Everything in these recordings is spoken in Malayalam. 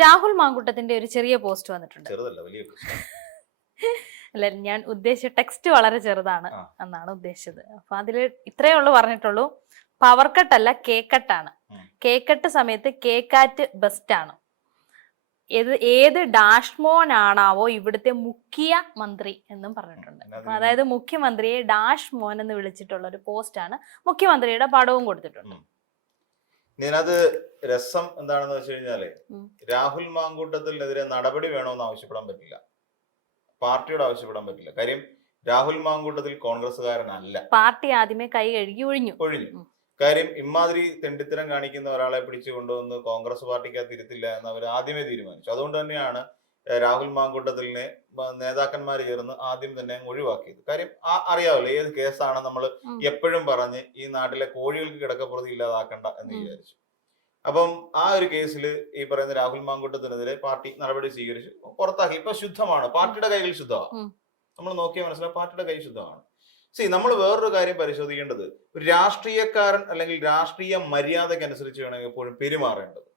രാഹുൽ മാങ്കൂട്ടത്തിന്റെ ഒരു ചെറിയ പോസ്റ്റ് വന്നിട്ടുണ്ട്. അല്ല, ഞാൻ ഉദ്ദേശിച്ച ടെക്സ്റ്റ് വളരെ ചെറുതാണ് എന്നാണ് ഉദ്ദേശിച്ചത്. അപ്പൊ അതില് ഇത്രയേ ഉള്ളൂ പറഞ്ഞിട്ടുള്ളൂ. പവർ കട്ട് അല്ല, കേക്ക് കട്ടാണ്. കേക്ക് കട്ട് സമയത്ത് കേക്കാറ്റ് ബെസ്റ്റ് ആണ്. ഏത് ഡാഷ്മോൻ ആണാവോ ഇവിടുത്തെ മുഖ്യ മന്ത്രി എന്നും പറഞ്ഞിട്ടുണ്ട്. അതായത് മുഖ്യമന്ത്രിയെ ഡാഷ് മോൻ എന്ന് വിളിച്ചിട്ടുള്ള ഒരു പോസ്റ്റാണ്. മുഖ്യമന്ത്രിയുടെ പടവും കൊടുത്തിട്ടുണ്ട്. ഇതിനകത്ത് രസം എന്താണെന്ന് വെച്ച് കഴിഞ്ഞാല്, രാഹുൽ മാങ്കൂട്ടത്തിനെതിരെ നടപടി വേണമെന്ന് ആവശ്യപ്പെടാൻ പറ്റില്ല, പാർട്ടിയോട് ആവശ്യപ്പെടാൻ പറ്റില്ല. കാര്യം രാഹുൽ മാങ്കൂട്ടത്തിൽ കോൺഗ്രസ്സുകാരനല്ല. പാർട്ടി ആദ്യമേ കൈ കഴുകി ഒഴിഞ്ഞു. കാര്യം ഇമാതിരി തെണ്ടിത്തരം കാണിക്കുന്ന ഒരാളെ പിടിച്ചു കൊണ്ടുവന്ന് കോൺഗ്രസ് പാർട്ടിക്ക് തിരുത്തില്ല എന്ന് അവർ ആദ്യമേ തീരുമാനിച്ചു. അതുകൊണ്ട് തന്നെയാണ് രാഹുൽ മാങ്കൂട്ടത്തിലിനെ നേതാക്കന്മാർ ചേർന്ന് ആദ്യം തന്നെ ഒഴിവാക്കിയത്. കാര്യം അറിയാമല്ലോ ഏത് കേസാണ് നമ്മൾ എപ്പോഴും പറഞ്ഞ് ഈ നാട്ടിലെ കോഴികൾക്ക് കിടക്കപ്പുറത്ത് ഇല്ലാതാക്കണ്ട എന്ന് വിചാരിച്ചു. അപ്പം ആ ഒരു കേസിൽ ഈ പറയുന്ന രാഹുൽ മാങ്കൂട്ടത്തിനെതിരെ പാർട്ടി നടപടി സ്വീകരിച്ചു, പുറത്താക്കി. ഇപ്പൊ ശുദ്ധമാണ്, പാർട്ടിയുടെ കൈകൾ ശുദ്ധമാണ്. നമ്മൾ നോക്കിയാൽ മനസ്സിലാവും പാർട്ടിയുടെ കൈ ശുദ്ധമാണ്. നമ്മൾ വേറൊരു കാര്യം പരിശോധിക്കേണ്ടത്, ഒരു രാഷ്ട്രീയക്കാരൻ അല്ലെങ്കിൽ രാഷ്ട്രീയ മര്യാദക്കനുസരിച്ച് വേണമെങ്കിൽ എപ്പോഴും പെരുമാറേണ്ടത്.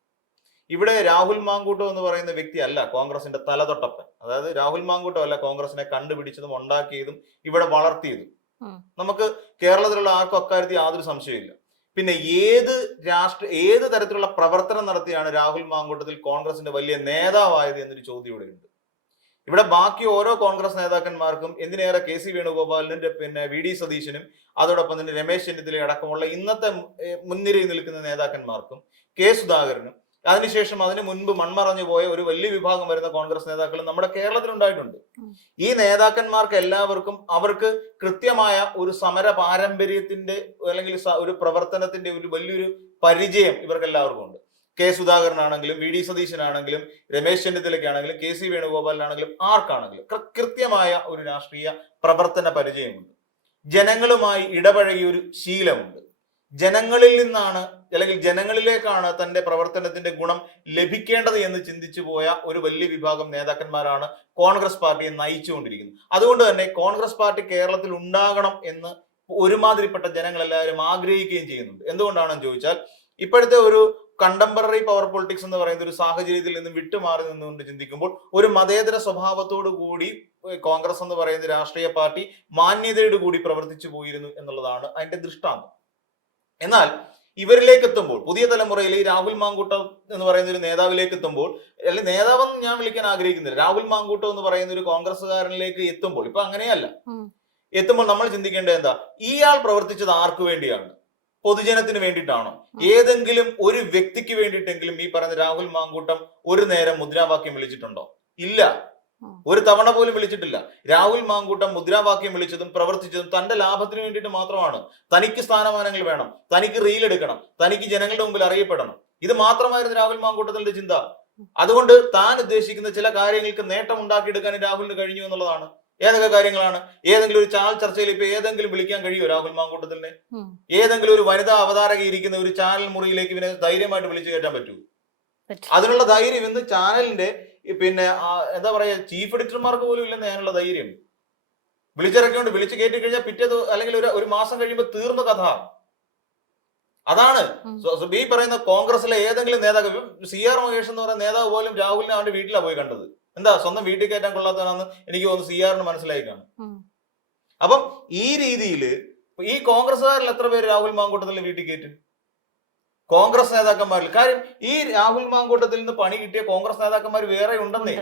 ഇവിടെ രാഹുൽ മാങ്കൂട്ടം എന്ന് പറയുന്ന വ്യക്തി അല്ല കോൺഗ്രസിന്റെ തലതൊട്ടപ്പൻ. അതായത് രാഹുൽ മാങ്കൂട്ടം അല്ല കോൺഗ്രസിനെ കണ്ടുപിടിച്ചതും ഉണ്ടാക്കിയതും ഇവിടെ വളർത്തിയതും. നമുക്ക് കേരളത്തിലുള്ള ആർക്കും അക്കാര്യത്തിൽ യാതൊരു സംശയമില്ല. പിന്നെ ഏത് തരത്തിലുള്ള പ്രവർത്തനം നടത്തിയാണ് രാഹുൽ മാങ്കൂട്ടത്തിൽ കോൺഗ്രസിന്റെ വലിയ നേതാവായത് എന്നൊരു ചോദ്യം ഇവിടെ ഉണ്ട്. ഇവിടെ ബാക്കി ഓരോ കോൺഗ്രസ് നേതാക്കന്മാർക്കും, എന്തിനേറെ കെ സി വേണുഗോപാലിനും പിന്നെ വി ഡി സതീശനും അതോടൊപ്പം തന്നെ രമേശ് ചെന്നിത്തല അടക്കമുള്ള ഇന്നത്തെ മുൻനിരയിൽ നിൽക്കുന്ന നേതാക്കന്മാർക്കും കെ സുധാകരനും അതിനുശേഷം അതിനു മുൻപ് മൺമറഞ്ഞു പോയ ഒരു വലിയ വിഭാഗം വരുന്ന കോൺഗ്രസ് നേതാക്കളും നമ്മുടെ കേരളത്തിലുണ്ടായിട്ടുണ്ട്. ഈ നേതാക്കന്മാർക്ക് എല്ലാവർക്കും അവർക്ക് കൃത്യമായ ഒരു സമര പാരമ്പര്യത്തിന്റെ അല്ലെങ്കിൽ ഒരു പ്രവർത്തനത്തിന്റെ ഒരു വലിയൊരു പരിചയം ഇവർക്ക് എല്ലാവർക്കും ഉണ്ട്. കെ സുധാകരനാണെങ്കിലും വി ഡി സതീശനാണെങ്കിലും രമേശ് ചെന്നിത്തലയ്ക്കാണെങ്കിലും കെ സി വേണുഗോപാലിനാണെങ്കിലും ആർക്കാണെങ്കിലും കൃത്യമായ ഒരു രാഷ്ട്രീയ പ്രവർത്തന പരിചയമുണ്ട്. ജനങ്ങളുമായി ഇടപഴകിയ ഒരു ശീലമുണ്ട്. ജനങ്ങളിൽ നിന്നാണ് അല്ലെങ്കിൽ ജനങ്ങളിലേക്കാണ് തന്റെ പ്രവർത്തനത്തിന്റെ ഗുണം ലഭിക്കേണ്ടത് എന്ന് ചിന്തിച്ചു പോയ ഒരു വലിയ വിഭാഗം നേതാക്കന്മാരാണ് കോൺഗ്രസ് പാർട്ടിയെ നയിച്ചുകൊണ്ടിരിക്കുന്നത്. അതുകൊണ്ട് തന്നെ കോൺഗ്രസ് പാർട്ടി കേരളത്തിൽ ഉണ്ടാകണം എന്ന് ഒരുമാതിരിപ്പെട്ട ജനങ്ങൾ എല്ലാവരും ആഗ്രഹിക്കുകയും ചെയ്യുന്നുണ്ട്. എന്തുകൊണ്ടാണെന്ന് ചോദിച്ചാൽ, ഇപ്പോഴത്തെ ഒരു കണ്ടംപററി പവർ പൊളിറ്റിക്സ് എന്ന് പറയുന്ന ഒരു സാഹചര്യത്തിൽ നിന്ന് വിട്ടുമാറി നിന്നുകൊണ്ട് ചിന്തിക്കുമ്പോൾ ഒരു മതേതര സ്വഭാവത്തോടു കൂടി കോൺഗ്രസ് എന്ന് പറയുന്ന രാഷ്ട്രീയ പാർട്ടി മാന്യതയോട് കൂടി പ്രവർത്തിച്ചു പോയിരുന്നു എന്നുള്ളതാണ് അതിന്റെ ദൃഷ്ടാന്തം. എന്നാൽ ഇവരിലേക്ക് എത്തുമ്പോൾ, പുതിയ തലമുറയിൽ ഈ രാഹുൽ മാങ്കൂട്ടം എന്ന് പറയുന്ന ഒരു നേതാവിലേക്ക് എത്തുമ്പോൾ, അല്ലെങ്കിൽ നേതാവെന്ന് ഞാൻ വിളിക്കാൻ ആഗ്രഹിക്കുന്നില്ല, രാഹുൽ മാങ്കൂട്ടം എന്ന് പറയുന്ന ഒരു കോൺഗ്രസ്സുകാരനിലേക്ക് എത്തുമ്പോൾ, ഇപ്പൊ അങ്ങനെയല്ല, എത്തുമ്പോൾ നമ്മൾ ചിന്തിക്കേണ്ടത് എന്താ, ഇയാൾ പ്രവർത്തിച്ചത് ആർക്കു വേണ്ടിയാണ്? പൊതുജനത്തിന് വേണ്ടിയിട്ടാണോ? ഏതെങ്കിലും ഒരു വ്യക്തിക്ക് വേണ്ടിയിട്ടെങ്കിലും ഈ പറയുന്ന രാഹുൽ മാങ്കൂട്ടം ഒരു നേരം മുദ്രാവാക്യം വിളിച്ചിട്ടുണ്ടോ? ഇല്ല, ഒരു തവണ പോലും വിളിച്ചിട്ടില്ല. രാഹുൽ മാങ്കൂട്ടം മുദ്രാവാക്യം വിളിച്ചതും പ്രവർത്തിച്ചതും തന്റെ ലാഭത്തിന് വേണ്ടിയിട്ട് മാത്രമാണ്. തനിക്ക് സ്ഥാനമാനങ്ങൾ വേണം, തനിക്ക് റീൽ എടുക്കണം, തനിക്ക് ജനങ്ങളുടെ മുമ്പിൽ അറിയപ്പെടണം. ഇത് മാത്രമായിരുന്നു രാഹുൽ മാങ്കൂട്ടത്തിന്റെ ചിന്ത. അതുകൊണ്ട് താൻ ഉദ്ദേശിക്കുന്ന ചില കാര്യങ്ങൾക്ക് നേട്ടം ഉണ്ടാക്കിയെടുക്കാൻ രാഹുലിന് കഴിഞ്ഞു എന്നുള്ളതാണ്. ഏതൊക്കെ കാര്യങ്ങളാണ്? ഏതെങ്കിലും ഒരു ചാനൽ ചർച്ചയിൽ ഇപ്പൊ ഏതെങ്കിലും വിളിക്കാൻ കഴിയുമോ രാഹുൽ മാങ്കൂട്ടത്തിനെ? ഏതെങ്കിലും ഒരു വനിതാ അവതാരക ഇരിക്കുന്ന ഒരു ചാനൽ മുറിയിലേക്ക് ഇവനെ ധൈര്യമായിട്ട് വിളിച്ചു കയറ്റാൻ പറ്റൂ? അതിനുള്ള ധൈര്യം ഇന്ന് ചാനലിന്റെ പിന്നെ എന്താ പറയാ ചീഫ് എഡിറ്റർമാർക്ക് പോലും ഇല്ലെന്ന് ഞാനുള്ള ധൈര്യം. വിളിച്ചിറക്കിയോണ്ട് വിളിച്ചു കയറ്റി കഴിഞ്ഞാൽ പിറ്റേത് അല്ലെങ്കിൽ ഒരു മാസം കഴിയുമ്പോൾ തീർന്ന കഥ. അതാണ് ഈ പറയുന്ന കോൺഗ്രസിലെ ഏതെങ്കിലും നേതാവ്, CR മഹേഷ് എന്ന് പറയുന്ന നേതാവ് പോലും രാഹുലിനെ അവന്റെ വീട്ടിലാണ് പോയി കണ്ടത്. എന്താ, സ്വന്തം വീട്ടിൽ കയറ്റാൻ കൊള്ളാത്തതാണെന്ന് എനിക്ക് തോന്നുന്നു CRന് മനസ്സിലായി കാണും. അപ്പം ഈ രീതിയിൽ ഈ കോൺഗ്രസ്സുകാരിൽ എത്ര പേര് രാഹുൽ മാങ്കൂട്ടത്തിൽ വീട്ടിൽ കയറ്റും? കോൺഗ്രസ് നേതാക്കന്മാരിൽ. കാര്യം ഈ രാഹുൽ മാങ്കൂട്ടത്തിൽ നിന്ന് പണി കിട്ടിയ കോൺഗ്രസ് നേതാക്കന്മാർ വേറെ ഉണ്ടെന്നേ,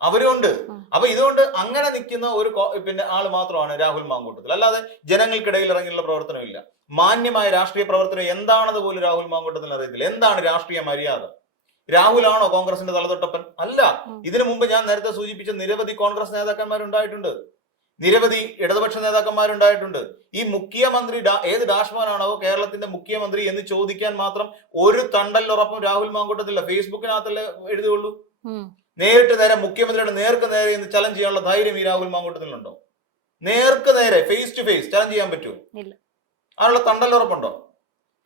അവരുണ്ട്. അപ്പൊ ഇതുകൊണ്ട് അങ്ങനെ നിൽക്കുന്ന ഒരു പിന്നെ ആള് മാത്രമാണ് രാഹുൽ മാങ്കൂട്ടത്തിൽ. അല്ലാതെ ജനങ്ങൾക്കിടയിൽ ഇറങ്ങിയുള്ള പ്രവർത്തനമില്ല. മാന്യമായ രാഷ്ട്രീയ പ്രവർത്തനം എന്താണെന്ന് പോലും രാഹുൽ മാങ്കൂട്ടത്തിന് അറിയത്തില്ല. എന്താണ് രാഷ്ട്രീയ മര്യാദ? രാഹുലാണോ കോൺഗ്രസിന്റെ തലതൊട്ടപ്പൻ? അല്ല. ഇതിനു മുമ്പ് ഞാൻ നേരത്തെ സൂചിപ്പിച്ച നിരവധി കോൺഗ്രസ് നേതാക്കന്മാരുണ്ടായിട്ടുണ്ട്, നിരവധി ഇടതുപക്ഷ നേതാക്കന്മാരുണ്ടായിട്ടുണ്ട്. ഈ മുഖ്യമന്ത്രി ഏത് ഡാഷ്മാനാണോ കേരളത്തിന്റെ മുഖ്യമന്ത്രി എന്ന് ചോദിക്കാൻ മാത്രം ഒരു തണ്ടലുറപ്പും രാഹുൽ മാങ്കൂട്ടത്തില്ല. ഫേസ്ബുക്കിനകത്തല്ലേ എഴുതുകയുള്ളൂ. നേരിട്ട് നേരെ മുഖ്യമന്ത്രിയുടെ നേർക്ക് നേരെ എന്ന് ചലഞ്ച് ചെയ്യാനുള്ള ധൈര്യം ഈ രാഹുൽ മാങ്കൂട്ടത്തിലുണ്ടോ? നേർക്ക് നേരെ ഫേസ് ടു ഫേസ് ചലഞ്ച് ചെയ്യാൻ പറ്റുമോ? അതിനുള്ള തണ്ടലുറപ്പുണ്ടോ?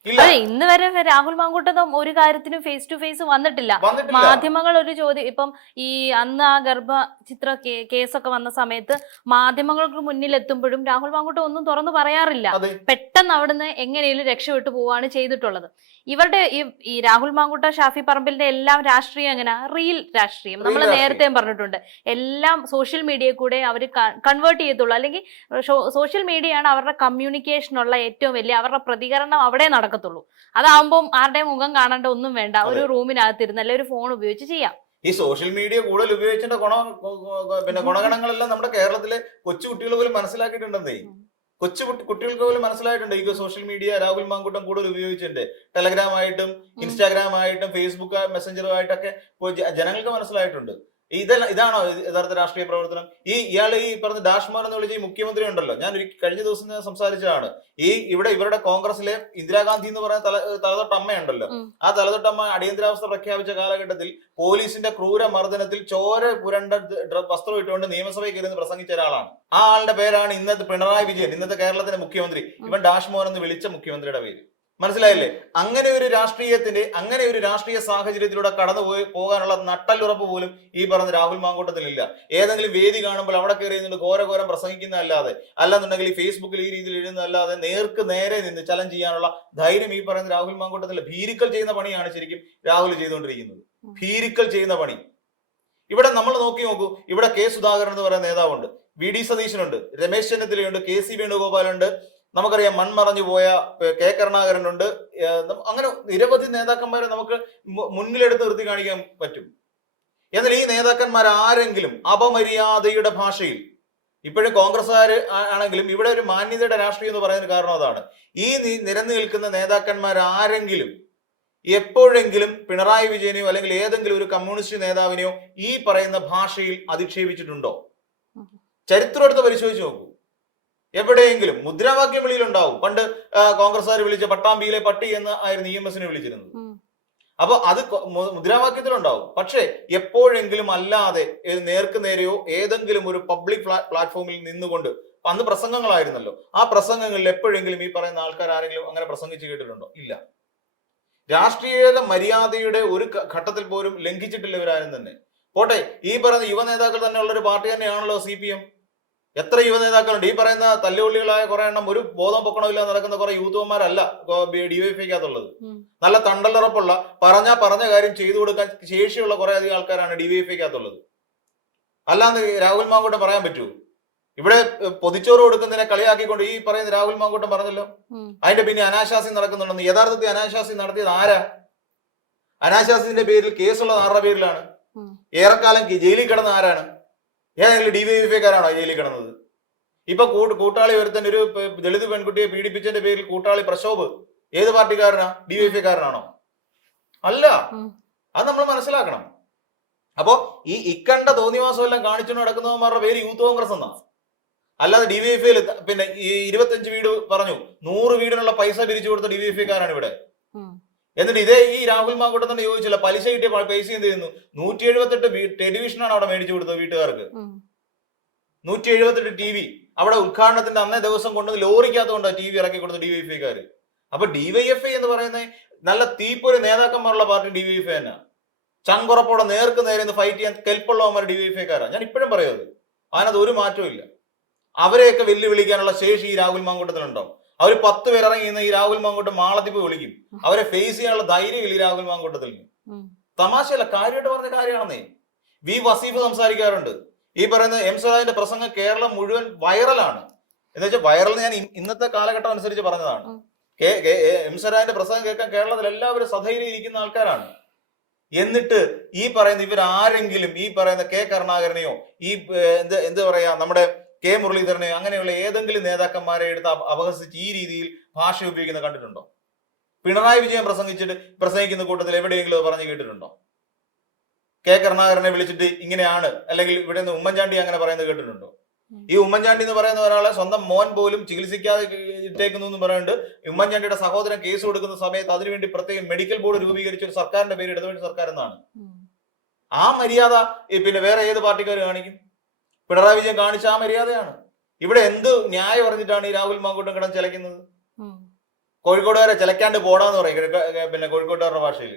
അതെ, ഇന്ന് വരെ രാഹുൽ മാങ്കൂട്ടം ഒരു കാര്യത്തിനും ഫേസ് ടു ഫേസ് വന്നിട്ടില്ല. മാധ്യമങ്ങൾ ഒരു ചോദ്യം, ഇപ്പം ഈ അന്ന് ആ ഗർഭചിത്ര കേസൊക്കെ വന്ന സമയത്ത് മാധ്യമങ്ങൾക്ക് മുന്നിൽ എത്തുമ്പോഴും രാഹുൽ മാങ്കൂട്ടം ഒന്നും തുറന്നു പറയാറില്ല. പെട്ടെന്ന് അവിടുന്ന് എങ്ങനെയും രക്ഷപ്പെട്ടു പോവാണ് ചെയ്തിട്ടുള്ളത്. ഇവരുടെ ഈ രാഹുൽ മാങ്കൂട്ടം, ഷാഫി പറമ്പിലിന്റെ എല്ലാം രാഷ്ട്രീയം എങ്ങനെ, റീൽ രാഷ്ട്രീയം. നമ്മൾ നേരത്തെയും പറഞ്ഞിട്ടുണ്ട്, എല്ലാം സോഷ്യൽ മീഡിയയിൽ കൂടെ അവർ കൺവേർട്ട് ചെയ്യത്തുള്ളൂ. അല്ലെങ്കിൽ സോഷ്യൽ മീഡിയയാണ് അവരുടെ കമ്മ്യൂണിക്കേഷനുള്ള ഏറ്റവും വലിയ, അവരുടെ പ്രതികരണം അവിടെ നടക്കത്തുള്ളൂ. അതാവുമ്പോൾ ആരുടെയും മുഖം കാണേണ്ട ഒന്നും വേണ്ട, ഒരു റൂമിനകത്തിരുന്ന് അല്ലെ ഒരു ഫോൺ ഉപയോഗിച്ച് ചെയ്യാം. ഈ സോഷ്യൽ മീഡിയ കൂടുതൽ ഉപയോഗിച്ചതിന്റെ ഗുണഗണങ്ങളെല്ലാം നമ്മുടെ കേരളത്തിലെ കൊച്ചു കുട്ടികൾ പോലും മനസ്സിലാക്കിയിട്ടുണ്ടെന്നേ. കുട്ടികൾക്ക് പോലും മനസ്സിലായിട്ടുണ്ട് ഈ സോഷ്യൽ മീഡിയ രാഹുൽ മാങ്കൂട്ടം കൂടുതൽ ഉപയോഗിച്ചിട്ടുണ്ട്. ടെലഗ്രാമായിട്ടും ഇൻസ്റ്റാഗ്രാമായിട്ടും ഫേസ്ബുക്ക് മെസ്സഞ്ചറുമായിട്ടൊക്കെ ജനങ്ങൾക്ക് മനസ്സിലായിട്ടുണ്ട്. ഇതാണോ യഥാർത്ഥ രാഷ്ട്രീയ പ്രവർത്തനം? ഇയാൾ ഈ പറഞ്ഞ ഡാഷ്മാൻ എന്ന് വിളിച്ച ഈ മുഖ്യമന്ത്രി ഉണ്ടല്ലോ, ഞാൻ കഴിഞ്ഞ ദിവസം ഞാൻ സംസാരിച്ചതാണ്. ഇവരുടെ കോൺഗ്രസിലെ ഇന്ദിരാഗാന്ധി എന്ന് പറയുന്ന തലതൊട്ടമ്മയുണ്ടല്ലോ, ആ തലതൊട്ടമ്മ അടിയന്തരാവസ്ഥ പ്രഖ്യാപിച്ച കാലഘട്ടത്തിൽ പോലീസിന്റെ ക്രൂര മർദ്ദനത്തിൽ ചോര പുരണ്ട വസ്ത്രം ഇട്ടുകൊണ്ട് നിയമസഭയിൽ കയറി പ്രസംഗിച്ച ഒരാളാണ്. ആ ആളുടെ പേരാണ് ഇന്നത്തെ പിണറായി വിജയൻ, ഇന്നത്തെ കേരളത്തിന്റെ മുഖ്യമന്ത്രി. ഇവൻ ഡാഷ്മോൻ എന്ന് വിളിച്ച മുഖ്യമന്ത്രിയുടെ പേര്. മനസ്സിലായില്ലേ? അങ്ങനെ ഒരു രാഷ്ട്രീയ സാഹചര്യത്തിലൂടെ കടന്നു പോകാനുള്ള നട്ടല്ലുറപ്പ് പോലും ഈ പറഞ്ഞ രാഹുൽ മാങ്കൂട്ടത്തിലില്ല. ഏതെങ്കിലും വേദി കാണുമ്പോൾ അവിടെ കയറി നിന്നിട്ട് ഘോരഘോരം പ്രസംഗിക്കുന്നതല്ലാതെ, അല്ലാന്നുണ്ടെങ്കിൽ ഈ ഫേസ്ബുക്കിൽ ഈ രീതിയിൽ എഴുതുന്നതല്ലാതെ നേർക്ക് നേരെ നിന്ന് ചലഞ്ച് ചെയ്യാനുള്ള ധൈര്യം ഈ പറയുന്ന രാഹുൽ മാങ്കൂട്ടത്തില്ല. ഭീരുക്കൾ ചെയ്യുന്ന പണിയാണ് ശരിക്കും രാഹുൽ ചെയ്തുകൊണ്ടിരിക്കുന്നത്. ഭീരുക്കൾ ചെയ്യുന്ന പണി. ഇവിടെ നമ്മൾ നോക്കൂ, ഇവിടെ കെ സുധാകരൻ എന്ന് പറയുന്ന നേതാവുണ്ട്, വി ഡി സതീശനുണ്ട്, രമേശ് ചെന്നിത്തലയുണ്ട്, കെ സി വേണുഗോപാലുണ്ട്, നമുക്കറിയാം മൺമറഞ്ഞു പോയ കെ കരുണാകരനുണ്ട്. അങ്ങനെ നിരവധി നേതാക്കന്മാരെ നമുക്ക് മുന്നിലെടുത്ത് നിർത്തി കാണിക്കാൻ പറ്റും. എന്നാൽ ഈ നേതാക്കന്മാർ ആരെങ്കിലും അപമര്യാദയുടെ ഭാഷയിൽ, ഇപ്പോഴും കോൺഗ്രസ്സുകാര് ആണെങ്കിലും ഇവിടെ ഒരു മാന്യതയുടെ രാഷ്ട്രീയം എന്ന് പറയുന്നതിന് കാരണം അതാണ്. ഈ നിരന്നു നിൽക്കുന്ന നേതാക്കന്മാർ ആരെങ്കിലും എപ്പോഴെങ്കിലും പിണറായി വിജയനെയോ അല്ലെങ്കിൽ ഏതെങ്കിലും ഒരു കമ്മ്യൂണിസ്റ്റ് നേതാവിനെയോ ഈ പറയുന്ന ഭാഷയിൽ അധിക്ഷേപിച്ചിട്ടുണ്ടോ? ചരിത്രം എടുത്ത് പരിശോധിച്ച് നോക്കൂ. എവിടെയെങ്കിലും മുദ്രാവാക്യം വിളിയിലുണ്ടാവും. പണ്ട് കോൺഗ്രസ്സുകാർ വിളിച്ച പട്ടാമ്പിയിലെ പട്ടി എന്ന് ആയിരുന്നു EMS-നെ വിളിച്ചിരുന്നത്. അപ്പൊ അത് മുദ്രാവാക്യത്തിലുണ്ടാവും. പക്ഷെ എപ്പോഴെങ്കിലും അല്ലാതെ നേർക്ക് നേരെയോ ഏതെങ്കിലും ഒരു പബ്ലിക് പ്ലാറ്റ്ഫോമിൽ നിന്നുകൊണ്ട്, അന്ന് പ്രസംഗങ്ങളായിരുന്നല്ലോ, ആ പ്രസംഗങ്ങളിൽ എപ്പോഴെങ്കിലും ഈ പറയുന്ന ആൾക്കാർ ആരെങ്കിലും അങ്ങനെ പ്രസംഗിച്ച് കേട്ടിട്ടുണ്ടോ? ഇല്ല. രാഷ്ട്രീയ മര്യാദയുടെ ഒരു ഘട്ടത്തിൽ പോലും ലംഘിച്ചിട്ടില്ല ഇവരാരും തന്നെ. പോട്ടെ, ഈ പറയുന്ന യുവ നേതാക്കൾ തന്നെ ഉള്ള ഒരു പാർട്ടി തന്നെയാണല്ലോ CPM. എത്ര യുവ നേതാക്കളുണ്ട്. ഈ പറയുന്ന തല്ലുകൊള്ളികളായ കുറെ എണ്ണം ഒരു ബോധം പൊക്കണമില്ല നടക്കുന്ന കുറെ യൂത്തുവന്മാരല്ല DYFIക്കകത്തുള്ളത്. നല്ല തണ്ടലുറപ്പുള്ള പറഞ്ഞ കാര്യം ചെയ്തു കൊടുക്കാൻ ശേഷിയുള്ള കുറെ അധികം ആൾക്കാരാണ് DYFIക്കകത്തുള്ളത്. അല്ലാന്ന് രാഹുൽ മാങ്കൂട്ടം പറയാൻ പറ്റൂ? ഇവിടെ പൊതിച്ചോറ് കൊടുക്കുന്നതിനെ കളിയാക്കിക്കൊണ്ട് ഈ പറയുന്ന രാഹുൽ മാങ്കൂട്ടം പറഞ്ഞല്ലോ, അതിന്റെ പിന്നെ അനാശാസ്യം നടക്കുന്നുണ്ടെന്ന്. യഥാർത്ഥത്തിൽ അനാശാസ്യം നടത്തിയത് ആരാ? അനാശാസ്യത്തിന്റെ പേരിൽ കേസുള്ളത് ആരുടെ പേരിലാണ്? ഏറെക്കാലം ജയിലിൽ കിടന്ന ആരാണ്? ഏതെങ്കിലും DYFIക്കാരാണോ ജയിലിൽ കിടന്നത്? ഇപ്പൊ കൂട്ടാളി ഒരുത്തൻ ഒരു ദളിത് പെൺകുട്ടിയെ പീഡിപ്പിച്ചതിന്റെ പേരിൽ കൂട്ടാളി പ്രശോഭ് ഏത് പാർട്ടിക്കാരനാ? DYFIക്കാരനാണോ? അല്ല. അത് നമ്മൾ മനസ്സിലാക്കണം. അപ്പോ ഇക്കണ്ട തോന്നിവാസം എല്ലാം കാണിച്ചു നടക്കുന്നവന്മാരുടെ പേര് യൂത്ത് കോൺഗ്രസ് എന്നാ. അല്ലാതെ DYFIയിൽ പിന്നെ ഈ 25 വീട് പറഞ്ഞു, 100 വീടിനുള്ള പൈസ പിരിച്ചു കൊടുത്ത DYFIക്കാരാണ് ഇവിടെ. എന്നിട്ട് ഇതേ ഈ രാഹുൽ മാങ്കൂട്ടം തന്നെ ചോദിച്ചില്ല, പലിശ കിട്ടിയ പൈസ എന്ത് ചെയ്യുന്നു? 178 ടെലിവിഷനാണ് അവിടെ മേടിച്ചു കൊടുത്തത് വീട്ടുകാർക്ക്. 178 TV അവിടെ ഉദ്ഘാടനത്തിന്റെ അന്നേ ദിവസം കൊണ്ടുവന്ന് ലോറിക്കകത്തുകൊണ്ടാണ് TV ഇറക്കി കൊടുത്ത DYFIക്കാര്. അപ്പൊ DYFI എന്ന് പറയുന്നത് നല്ല തീപ്പൊരു നേതാക്കന്മാരുള്ള പാർട്ടി DYFI തന്നെ. ചങ്കുറപ്പോടെ നേർക്ക് നേരെ ഫൈറ്റ് ചെയ്യാൻ കെൽപ്പുള്ളവന്മാർ DYFIക്കാരാണ്. ഞാൻ ഇപ്പോഴും പറയുന്നത്, അതിനകത്ത് ഒരു മാറ്റവും ഇല്ല. അവരെയൊക്കെ വെല്ലുവിളിക്കാനുള്ള ശേഷി ഈ രാഹുൽ മാങ്കൂട്ടത്തിനുണ്ടാവും. അവർ 10 പേർ ഇറങ്ങി ഈ രാഹുൽ മാങ്കൂട്ടം മാളത്തിപ്പ് വിളിക്കും. അവരെ ഫേസ് ചെയ്യാനുള്ള ധൈര്യം ഈ രാഹുൽ മാങ്കൂട്ടത്തിൽ. തമാശയല്ല, കാര്യമായിട്ട് പറഞ്ഞ കാര്യമാണെന്നേ. വി വസീഫ് സംസാരിക്കാറുണ്ട്. ഈ പറയുന്ന M സ്വരാജിന്റെ പ്രസംഗം കേരളം മുഴുവൻ വൈറലാണ്. എന്ന് വെച്ചാൽ വൈറൽ ഞാൻ ഇന്നത്തെ കാലഘട്ടം അനുസരിച്ച് പറഞ്ഞതാണ്. M സ്വരാജിന്റെ പ്രസംഗം കേൾക്കാൻ കേരളത്തിൽ എല്ലാവരും സധൈര്യം ഇരിക്കുന്ന ആൾക്കാരാണ്. എന്നിട്ട് ഈ പറയുന്ന ഇവരാരെങ്കിലും ഈ പറയുന്ന കെ കരുണാകരനെയോ ഈ എന്താ പറയാ നമ്മുടെ കെ മുരളീധരനെയോ അങ്ങനെയുള്ള ഏതെങ്കിലും നേതാക്കന്മാരെ എടുത്ത് അപഹസിച്ച് ഈ രീതിയിൽ ഭാഷ ഉപയോഗിക്കുന്ന കണ്ടിട്ടുണ്ടോ? പിണറായി വിജയൻ പ്രസംഗിക്കുന്ന കൂട്ടത്തിൽ എവിടെയെങ്കിലും അത് പറഞ്ഞു കേട്ടിട്ടുണ്ടോ? കെ കരുണാകരനെ വിളിച്ചിട്ട് ഇങ്ങനെയാണ്, അല്ലെങ്കിൽ ഇവിടെ നിന്ന് ഉമ്മൻചാണ്ടി അങ്ങനെ പറയുന്നത് കേട്ടിട്ടുണ്ടോ? ഈ ഉമ്മൻചാണ്ടി എന്ന് പറയുന്ന ഒരാളെ സ്വന്തം മോൻ പോലും ചികിത്സിക്കാതെ ഇട്ടേക്കുന്നു എന്ന് പറയുന്നുണ്ട്. ഉമ്മൻചാണ്ടിയുടെ സഹോദരൻ കേസ് കൊടുക്കുന്ന സമയത്ത് അതിനുവേണ്ടി പ്രത്യേകം മെഡിക്കൽ ബോർഡ് രൂപീകരിച്ച ഒരു സർക്കാരിന്റെ പേര് ഇടതുപക്ഷ സർക്കാർ എന്നാണ്. ആ മര്യാദ പിന്നെ വേറെ ഏത് പാർട്ടിക്കാർ കാണിക്കും? പിണറായി വിജയൻ കാണിച്ച ആ മര്യാദയാണ്. ഇവിടെ എന്ത് ന്യായം പറഞ്ഞിട്ടാണ് ഈ രാഹുൽ മാങ്കൂട്ടം കിടന്ന് ചിലക്കുന്നത്? കോഴിക്കോടുകാരെ ചിലക്കാണ്ട് പോടാന്ന് പറയും പിന്നെ കോഴിക്കോട്ടുകാരുടെ ഭാഷയിൽ.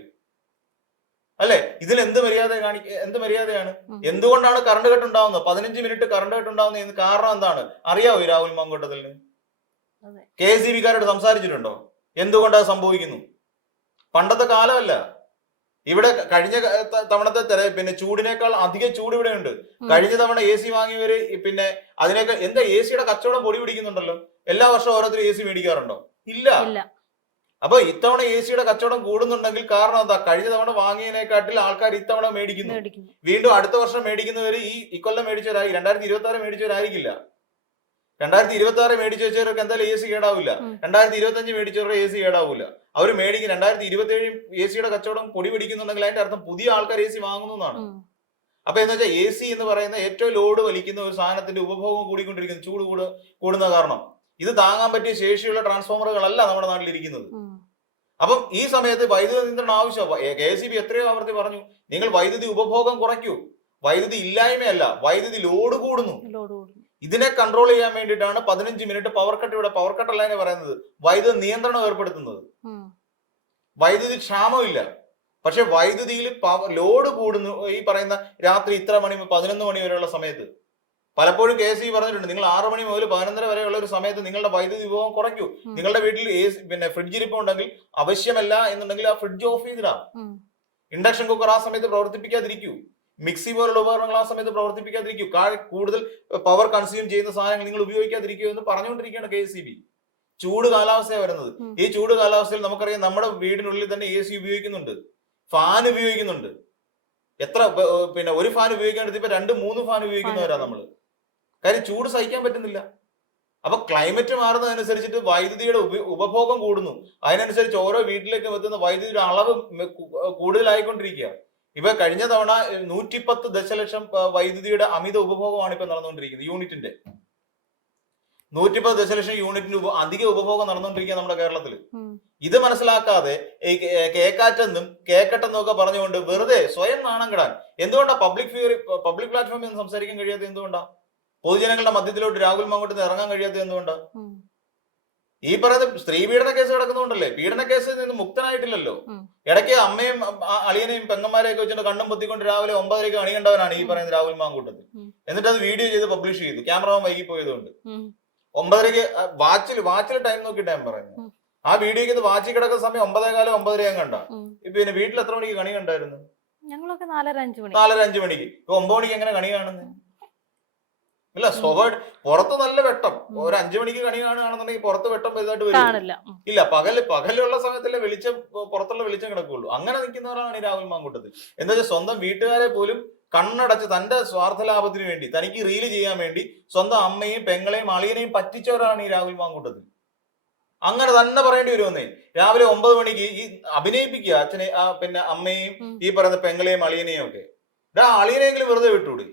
അല്ലെ? ഇതിൽ എന്ത് മര്യാദയാണ്? എന്തുകൊണ്ടാണ് കറണ്ട് കട്ട് ഉണ്ടാവുന്നത്? 15 മിനിറ്റ് കറണ്ട് കട്ട് ഉണ്ടാവുന്നത് കാരണം എന്താണ് അറിയാവോ ഈ രാഹുൽ മാങ്കൂട്ടത്തിന്? KSEBക്കാരോട് സംസാരിച്ചിട്ടുണ്ടോ എന്തുകൊണ്ടത് സംഭവിക്കുന്നു? പണ്ടത്തെ കാലമല്ല. ഇവിടെ കഴിഞ്ഞ തവണത്തെ പിന്നെ ചൂടിനേക്കാൾ അധിക ചൂട് ഇവിടെ ഉണ്ട്. കഴിഞ്ഞ തവണ AC വാങ്ങിയവര് പിന്നെ അതിനേക്കാൾ എന്താ AC യുടെ കച്ചവടം പൊടി പിടിക്കുന്നുണ്ടല്ലോ. എല്ലാ വർഷവും ഓരോരുത്തർ AC മേടിക്കാറുണ്ടോ? ഇല്ല. അപ്പൊ ഇത്തവണ AC യുടെ കച്ചവടം കൂടുന്നുണ്ടെങ്കിൽ കാരണം എന്താ? കഴിഞ്ഞ തവണ വാങ്ങിയതിനെക്കാട്ടിൽ ആൾക്കാർ ഇത്തവണ മേടിക്കുന്നു. വീണ്ടും അടുത്ത വർഷം മേടിക്കുന്നവര് ഈ കൊല്ലം മേടിച്ചവരായി 2026 മേടിച്ചവരായിരിക്കില്ല. 2026 മേടിച്ചു വെച്ചവർക്ക് എന്തായാലും AC കേടാവില്ല. 2025 മേടിച്ചവരുടെ AC കേടാവില്ല. അവർ മേടിക്കും. 2027 AC യുടെ കച്ചവടം പൊടി പിടിക്കുന്നുണ്ടെങ്കിൽ അതിന്റെ അർത്ഥം പുതിയ ആൾക്കാർ AC വാങ്ങുന്നതാണ്. അപ്പൊ എന്ന് വെച്ചാൽ AC എന്ന് പറയുന്ന ഏറ്റവും ലോഡ് വലിക്കുന്ന ഒരു സാധനത്തിന്റെ ഉപഭോഗം കൂടിക്കൊണ്ടിരിക്കുന്നു. ചൂട് കൂടുന്ന കാരണം ഇത് താങ്ങാൻ പറ്റിയ ശേഷിയുള്ള ട്രാൻസ്ഫോമറുകളല്ല നമ്മുടെ നാട്ടിൽ ഇരിക്കുന്നത്. അപ്പം ഈ സമയത്ത് വൈദ്യുതി നിയന്ത്രണം ആവശ്യമാണ്. KSEB എത്രയോ ആവർത്തി പറഞ്ഞു, നിങ്ങൾ വൈദ്യുതി ഉപഭോഗം കുറയ്ക്കൂ. വൈദ്യുതി ഇല്ലായ്മയല്ല, വൈദ്യുതി ലോഡ് കൂടുന്നു. ഇതിനെ കൺട്രോൾ ചെയ്യാൻ വേണ്ടിയിട്ടാണ് 15 മിനിറ്റ് പവർ കട്ട്. ഇവിടെ പവർ കട്ട് അല്ല എന്ന് പറയുന്നത്, വൈദ്യുതി നിയന്ത്രണം ഏർപ്പെടുത്തുന്നത്. വൈദ്യുതി ക്ഷാമമില്ല, പക്ഷെ വൈദ്യുതിയിൽ ലോഡ് കൂടുന്നു. ഈ പറയുന്ന രാത്രി ഇത്ര മണി 11 മണി വരെയുള്ള സമയത്ത് പലപ്പോഴും KSEB പറഞ്ഞിട്ടുണ്ട്, നിങ്ങൾ 6 മണി മുതൽ 11:30 വരെയുള്ള ഒരു സമയത്ത് നിങ്ങളുടെ വൈദ്യുതി ഉപഭോഗം കുറയ്ക്കൂ. നിങ്ങളുടെ വീട്ടിൽ പിന്നെ ഫ്രിഡ്ജ് ഇരിപ്പുണ്ടെങ്കിൽ ആവശ്യമല്ല എന്നുണ്ടെങ്കിൽ ആ ഫ്രിഡ്ജ് ഓഫ് ചെയ്തിടാം. ഇൻഡക്ഷൻ കുക്കർ ആ സമയത്ത് പ്രവർത്തിപ്പിക്കാതിരിക്കൂ. മിക്സി പോലുള്ള ഉപകരണങ്ങൾ ആ സമയത്ത് പ്രവർത്തിപ്പിക്കാതിരിക്കൂ. കൂടുതൽ പവർ കൺസ്യൂം ചെയ്യുന്ന സാധനങ്ങൾ നിങ്ങൾ ഉപയോഗിക്കാതിരിക്കൂ എന്ന് പറഞ്ഞുകൊണ്ടിരിക്കുകയാണ് KSEB. ചൂട് കാലാവസ്ഥയാണ് വരുന്നത്. ഈ ചൂട് കാലാവസ്ഥയിൽ നമുക്കറിയാം നമ്മുടെ വീടിനുള്ളിൽ തന്നെ AC ഉപയോഗിക്കുന്നുണ്ട്, ഫാൻ ഉപയോഗിക്കുന്നുണ്ട്. എത്ര പിന്നെ ഒരു ഫാൻ ഉപയോഗിക്കേണ്ടത് ഇപ്പൊ 2-3 ഫാൻ ഉപയോഗിക്കുന്നവരാ നമ്മള്. കാര്യം ചൂട് സഹിക്കാൻ പറ്റുന്നില്ല. അപ്പൊ ക്ലൈമറ്റ് മാറുന്നതനുസരിച്ചിട്ട് വൈദ്യുതിയുടെ ഉപഭോഗം കൂടുന്നു. അതിനനുസരിച്ച് ഓരോ വീട്ടിലേക്കും എത്തുന്ന വൈദ്യുതിയുടെ അളവ് കൂടുതലായിക്കൊണ്ടിരിക്കുക. ഇപ്പൊ കഴിഞ്ഞ തവണ 110 ദശലക്ഷം വൈദ്യുതിയുടെ അമിത ഉപഭോഗമാണ് ഇപ്പൊ നടന്നുകൊണ്ടിരിക്കുന്നത്. യൂണിറ്റിന്റെ 110 ദശലക്ഷം യൂണിറ്റിന്റെ അധിക ഉപഭോഗം നടന്നുകൊണ്ടിരിക്കുക നമ്മുടെ കേരളത്തിൽ. ഇത് മനസ്സിലാക്കാതെ ഈ കേക്കാറ്റെന്നും കേക്കട്ടെന്നും ഒക്കെ പറഞ്ഞുകൊണ്ട് വെറുതെ സ്വയം നാണം കെടാൻ എന്തുകൊണ്ടാ പബ്ലിക് പ്ലാറ്റ്ഫോമിൽ നിന്ന് സംസാരിക്കാൻ കഴിയാത്ത? എന്തുകൊണ്ടാ പൊതുജനങ്ങളുടെ മധ്യത്തിലോട്ട് രാഹുൽ മാങ്കൂട്ടത്തിന് ഇറങ്ങാൻ കഴിയാത്ത? എന്തുകൊണ്ടാ? ഈ പറയുന്ന സ്ത്രീ പീഡന കേസ് കിടക്കുന്നുണ്ടല്ലേ, പീഡന കേസിൽ നിന്ന് മുക്തനായിട്ടില്ലല്ലോ. ഇടയ്ക്ക് അമ്മയും അളിയനെയും പെങ്ങന്മാരെയൊക്കെ വെച്ചിട്ട് കണ്ണും പൊത്തിക്കൊണ്ട് രാവിലെ 9:30 അണിയേണ്ടവനാണ് ഈ പറയുന്ന രാഹുൽ മാങ്കൂട്ടത്തിൽ. എന്നിട്ട് അത് വീഡിയോ ചെയ്ത് പബ്ലിഷ് ചെയ്തു, ക്യാമറമാൻ വൈകി പോയതുകൊണ്ട്. 9:30 വാച്ചിൽ ടൈം നോക്കിയിട്ട് ഞാൻ പറയുന്നത്. ആ വീഡിയോക്ക് വാച്ചിൽ കിടക്കുന്ന സമയം 9:15 9:30 കണ്ട. പിന്നെ വീട്ടിൽ എത്ര മണിക്ക് കണി കണ്ടായിരുന്നു? ഞങ്ങളൊക്കെ 4:05 മണിക്ക്. 9 മണിക്ക് എങ്ങനെ കണി കാണുന്നത്? ഇല്ല, സ്വാഭാവിക പുറത്ത് നല്ല വെട്ടം. ഒരു 5 മണിക്ക് കണി കാണുകയാണെന്നുണ്ടെങ്കിൽ പുറത്ത് വെട്ടം വലുതായിട്ട് വരും. ഇല്ല, പകലുള്ള സമയത്തല്ലേ പുറത്തുള്ള വെളിച്ചം കിടക്കുള്ളൂ. അങ്ങനെ നിൽക്കുന്നവരാണ് ഈ രാഹുൽ മാങ്കൂട്ടത്തിൽ. എന്താ വെച്ചാൽ സ്വന്തം വീട്ടുകാരെ പോലും കണ്ണടച്ച് തന്റെ സ്വാർത്ഥ ലാഭത്തിന് വേണ്ടി, തനിക്ക് റീല് ചെയ്യാൻ വേണ്ടി സ്വന്തം അമ്മയും പെങ്ങളെയും അളിയനെയും പറ്റിച്ചവരാണ് ഈ രാഹുൽ മാങ്കൂട്ടത്തിൽ. അങ്ങനെ തന്നെ പറയേണ്ടി വരുമെന്നേ. രാവിലെ 9 മണിക്ക് ഈ അഭിനയിപ്പിക്കുക അച്ഛനെ, പിന്നെ അമ്മയും ഈ പറയുന്ന പെങ്ങളെയും അളിയനെയും ഒക്കെ. അളിയനെങ്കിലും വെറുതെ വിട്ടൂടെ?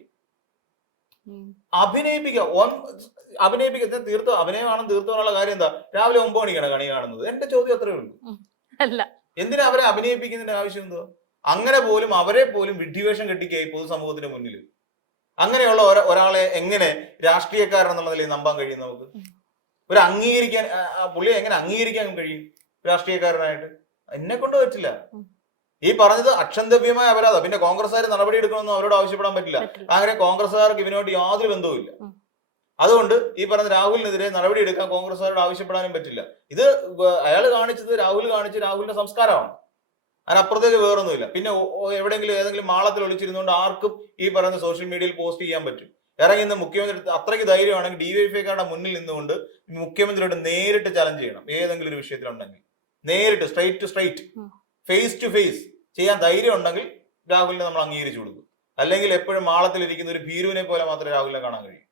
അഭിനയിപ്പിക്കുക തീർത്ത് അഭിനയമാണെന്ന് തീർത്തുള്ള കാര്യം എന്താ? രാവിലെ 9 മണിക്കാണ് കണി കാണുന്നത്. എന്റെ ചോദ്യം അത്രേ ഉള്ളൂ. എന്തിനാ അവരെ അഭിനയിപ്പിക്കുന്നതിന്റെ ആവശ്യം എന്തോ? അങ്ങനെ പോലും അവരെ പോലും വിഡ്ഢിവേഷം കെട്ടിക്കായി പൊതുസമൂഹത്തിന് മുന്നിൽ. അങ്ങനെയുള്ള ഒരാളെ എങ്ങനെ രാഷ്ട്രീയക്കാരൻ എന്നുള്ള നിലയിൽ നമ്പാൻ കഴിയും നമുക്ക്? പുള്ളിയെ എങ്ങനെ അംഗീകരിക്കാൻ കഴിയും രാഷ്ട്രീയക്കാരനായിട്ട്? എന്നെ കൊണ്ട് പറ്റില്ല. ഈ പറഞ്ഞത് അക്ഷന്തവ്യമായ അപരാധം. പിന്നെ കോൺഗ്രസ്സുകാർ നടപടി എടുക്കണമെന്ന് അവരോട് ആവശ്യപ്പെടാൻ പറ്റില്ല. അങ്ങനെ കോൺഗ്രസ്സുകാർക്ക് ഇവനോട് യാതൊരു ബന്ധവുമില്ല. അതുകൊണ്ട് ഈ പറഞ്ഞ രാഹുലിനെതിരെ നടപടി എടുക്കാൻ കോൺഗ്രസ്സുകാരോട് ആവശ്യപ്പെടാനും പറ്റില്ല. ഇത് അയാൾ കാണിച്ചത് രാഹുലിന്റെ സംസ്കാരമാണ്. അതിനപ്പുറത്തേക്ക് വേറൊന്നുമില്ല. പിന്നെ എവിടെയെങ്കിലും ഏതെങ്കിലും മാളത്തിൽ ഒളിച്ചിരുന്നുകൊണ്ട് ആർക്കും ഈ പറയുന്ന സോഷ്യൽ മീഡിയയിൽ പോസ്റ്റ് ചെയ്യാൻ പറ്റും. ഇറങ്ങി നിന്ന് മുഖ്യമന്ത്രി അത്രയ്ക്ക് ധൈര്യമാണെങ്കിൽ DYFIക്കാരുടെ മുന്നിൽ നിന്നുകൊണ്ട് മുഖ്യമന്ത്രിയോട് നേരിട്ട് ചലഞ്ച് ചെയ്യണം. ഏതെങ്കിലും ഒരു വിഷയത്തിലുണ്ടെങ്കിൽ നേരിട്ട് സ്ട്രൈറ്റ് ഫേസ് ടു ഫേസ് ചെയ്യാൻ ധൈര്യം ഉണ്ടെങ്കിൽ രാഹുലിനെ നമ്മൾ അംഗീകരിച്ചു കൊടുക്കും. അല്ലെങ്കിൽ എപ്പോഴും മാളത്തിൽ ഇരിക്കുന്ന ഒരു ഭീരുവിനെ പോലെ മാത്രമേ രാഹുലിനെ കാണാൻ കഴിയൂ.